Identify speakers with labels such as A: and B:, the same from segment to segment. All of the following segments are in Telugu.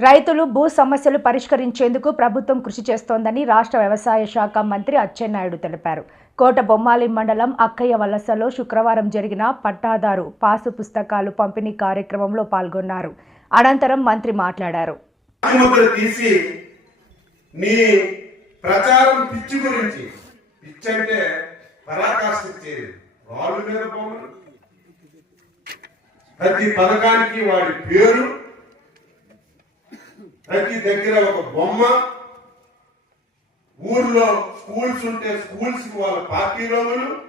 A: రైతులు భూ సమస్యలు పరిష్కరించేందుకు ప్రభుత్వం కృషి చేస్తోందని రాష్ట్ర వ్యవసాయ శాఖ మంత్రి అచ్చెన్నాయుడు తెలిపారు. కోట బొమ్మాలి మండలం అక్కయ్య వలసలో శుక్రవారం జరిగిన పట్టాదారు పాసు పుస్తకాలు పంపిణీ కార్యక్రమంలో పాల్గొన్నారు. అనంతరం మంత్రి మాట్లాడారు.
B: తీసి ప్రచారం పిచ్చి గురించి పిచ్చి అంటే ప్రతి పథకానికి వాడి పేరు ప్రతి దగ్గర ఒక బొమ్మ. ఊర్లో స్కూల్స్ ఉంటే స్కూల్స్ వాళ్ళ పార్టీ రంగులు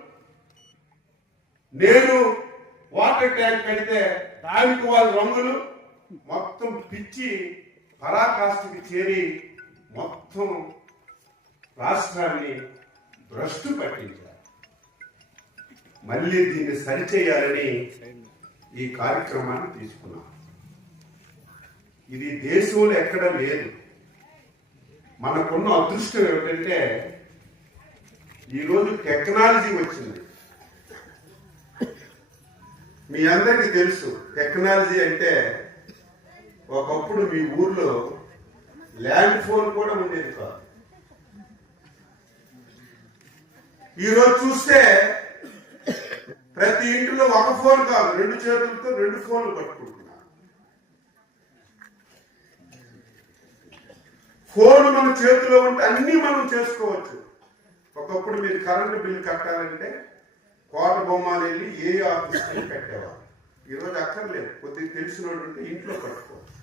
B: నేను వాటర్ ట్యాంక్ కడితే దానికి వాళ్ళ రంగులు. మొత్తం పిచ్చి పరాకాష్ఠకి చేరి మొత్తం రాష్ట్రాన్ని భ్రష్టు పట్టించారు. మళ్ళీ దీన్ని సరిచేయాలని ఈ కార్యక్రమాన్ని తీసుకున్నాం. ఇది దేశంలో ఎక్కడ లేదు. మనకున్న అదృష్టం ఏమిటంటే ఈరోజు టెక్నాలజీ వచ్చింది. మీ అందరికీ తెలుసు టెక్నాలజీ అంటే ఒకప్పుడు మీ ఊర్లో ల్యాండ్ ఫోన్ కూడా ఉండేది కాదు. ఈరోజు చూస్తే ప్రతి ఇంటిలో ఒక ఫోన్ కాదు రెండు చేతులతో రెండు ఫోన్లు పట్టుకుంటున్నారు ఫోన్ మన చేతిలో ఉంటే అన్ని మనం చేసుకోవచ్చు. ఒకప్పుడు మీరు కరెంటు బిల్లు కట్టాలంటే కోట బొమ్మలు వెళ్ళి ఏ ఆఫీస్కి కట్టేవారు ఈరోజు అక్కర్లేదు. కొద్దిగా తెలిసిన ఉంటే ఇంట్లో కట్టుకోవచ్చు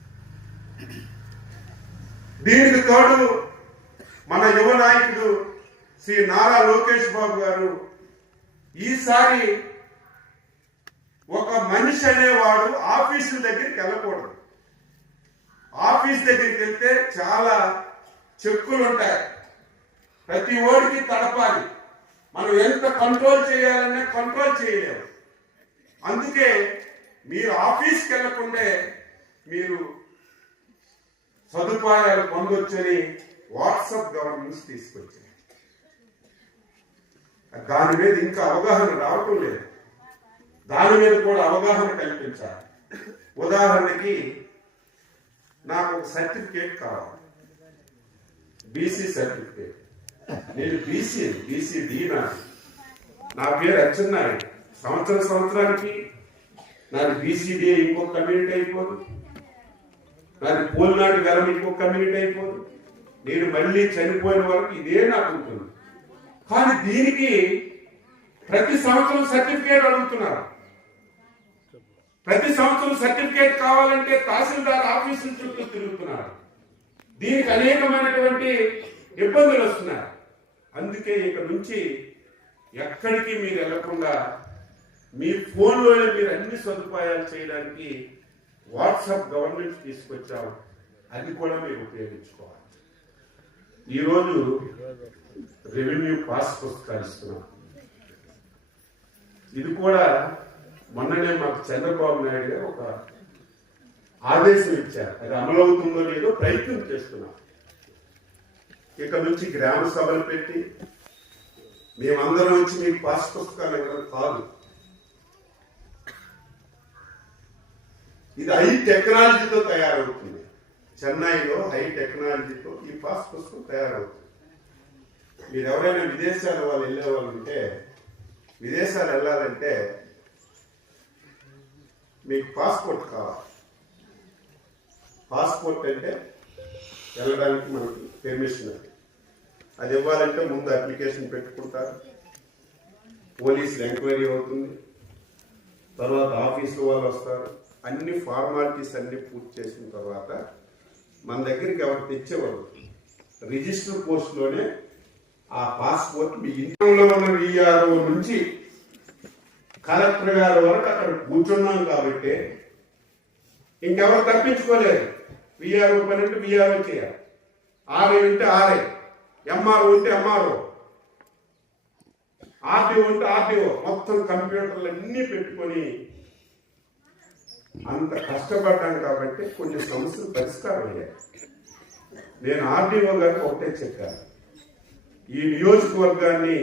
B: దీనికి తోడు మన యువ నాయకుడు శ్రీ నారా లోకేష్ బాబు గారు ఈసారి ఒక మనిషి అనేవాడు ఆఫీసుల దగ్గరికి వెళ్ళకూడదు. ఆఫీస్ దగ్గరికి వెళ్తే చాలా చెక్కులు ఉంటాయి. ప్రతి ఓడికి తడపాలి. మనం ఎంత కంట్రోల్ చేయాలన్నా కంట్రోల్ చేయలేము. అందుకే మీరు ఆఫీస్కి వెళ్ళకుండే మీరు సదుపాయాలు పొందొచ్చని వాట్సాప్ గవర్నెన్స్ తీసుకొచ్చారు దాని మీద ఇంకా అవగాహన రావటం లేదు. దాని మీద కూడా అవగాహన కల్పించాలి. ఉదాహరణకి నాకు ఒక సర్టిఫికేట్ కావాలి. BC certificate. నేను బీసీ బీసీ డి నా పేరు అచ్చెన్నాయుడు సంవత్సరం సంవత్సరానికి నాది బీసీడీ ఇంకో కమ్యూనిటీ అయిపోదు. నాది పోలినాటి వెలం ఇంకో కమ్యూనిటీ అయిపోదు. నేను మళ్ళీ చనిపోయిన వరకు ఇదే నాకు ఉంటుంది కానీ దీనికి ప్రతి సంవత్సరం సర్టిఫికేట్ అడుగుతున్నారు. ప్రతి సంవత్సరం సర్టిఫికేట్ కావాలంటే తహసీల్దార్ ఆఫీసుల చుట్టూ తిరుగుతున్నారు. దీనికి అనేకమైనటువంటి ఇబ్బందులు వస్తున్నాయి. అందుకే ఇక నుంచి ఎక్కడికి మీరు వెళ్ళకుండా మీ ఫోన్లోనే మీరు అన్ని సదుపాయాలు చేయడానికి వాట్సాప్ గవర్నమెంట్ తీసుకొచ్చాం. అది కూడా మీరు ఉపయోగించుకోవాలి. ఈరోజు రెవెన్యూ పాస్ పుస్తకాలు ఇస్తున్నాం. ఇది కూడా మొన్ననే మాకు చంద్రబాబు నాయుడు గారు ఒక ఆదేశం ఇచ్చారు. అది అమలవుతుందో లేదో ప్రయత్నం చేస్తున్నాం. ఇక నుంచి గ్రామ సభలు పెట్టి మేమందరం వచ్చి మీకు పాస్ పుస్తకాలు ఇవ్వడం కాదు. ఇది హై టెక్నాలజీతో తయారవుతుంది. చెన్నైలో హై టెక్నాలజీతో ఈ పాస్ పుస్తకం తయారవుతుంది. మీరు ఎవరైనా విదేశాల వాళ్ళు వెళ్ళే వాళ్ళు ఉంటే విదేశాలు వెళ్ళాలంటే మీకు పాస్పోర్ట్ కావాలి. పాస్పోర్ట్ అంటే వెళ్ళడానికి మనకి పెర్మిషన్ అది అది ఇవ్వాలంటే ముందు అప్లికేషన్ పెట్టుకుంటారు. పోలీసులు ఎంక్వైరీ అవుతుంది. తర్వాత ఆఫీసు వాళ్ళు వస్తారు. అన్ని ఫార్మాలిటీస్ అన్ని పూర్తి చేసిన తర్వాత మన దగ్గరికి ఎవరు తెచ్చేవారు రిజిస్టర్ పోస్ట్లోనే ఆ పాస్పోర్ట్ మీ ఇంట్లో ఉన్న విఆర్ఓ నుంచి కలెక్టర్ గారి వరకు అక్కడ కూర్చున్నాం కాబట్టి ఇంకెవరు తప్పించుకోలేరు విఆర్ఓ పని అంటే విఆర్ఓ చేయాలి ఆర్ఐ ఉంటే ఆర్ఐ ఎంఆర్ఓ ఉంటే ఎంఆర్ఓ ఆర్టీఓ ఉంటే ఆర్టీఓ మొత్తం కంప్యూటర్లు అన్నీ పెట్టుకొని అంత కష్టపడ్డాను కాబట్టి కొన్ని సమస్యలు పరిష్కారం అయ్యాయి. నేను ఆర్డీఓ గారికి ఒకటే చెప్పాను. ఈ నియోజకవర్గాన్ని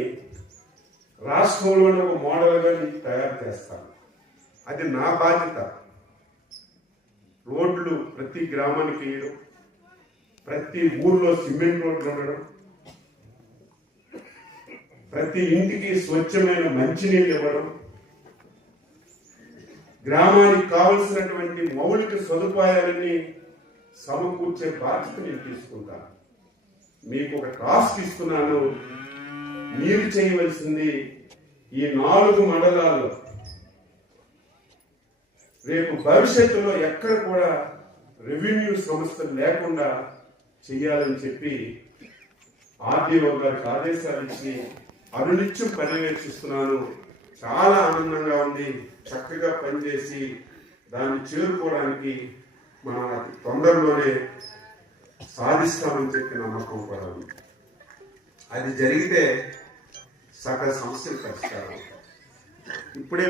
B: రాష్ట్రంలోని ఒక మోడల్గా నేను తయారు చేస్తాను. అది నా బాధ్యత. రోడ్లు ప్రతి గ్రామానికి వేయడం ప్రతి ఊర్లో సిమెంట్ రోడ్లు ఉండడం ప్రతి ఇంటికి స్వచ్ఛమైన మంచినీళ్ళు ఇవ్వడం గ్రామానికి కావలసినటువంటి మౌలిక సదుపాయాలని సమకూర్చే బాధ్యత నేను తీసుకుంటాను. మీకు ఒక టాస్క్ ఇస్తున్నాను. మీరు చేయవలసింది ఈ నాలుగు మండలాలు రేపు భవిష్యత్తులో ఎక్కడ కూడా రెవెన్యూ సంస్థలు లేకుండా చేయాలని చెప్పి ఆర్డీఓ గారికి ఆదేశాలు ఇచ్చి అనునిత్యం పర్యవేక్షిస్తున్నాను. చాలా ఆనందంగా ఉంది. చక్కగా పనిచేసి దాన్ని చేరుకోవడానికి మనం అతి తొందరలోనే సాధిస్తామని చెప్పి నమ్మకం కూడా అది జరిగితే సకల సమస్యలు పరిష్కారం ఇప్పుడే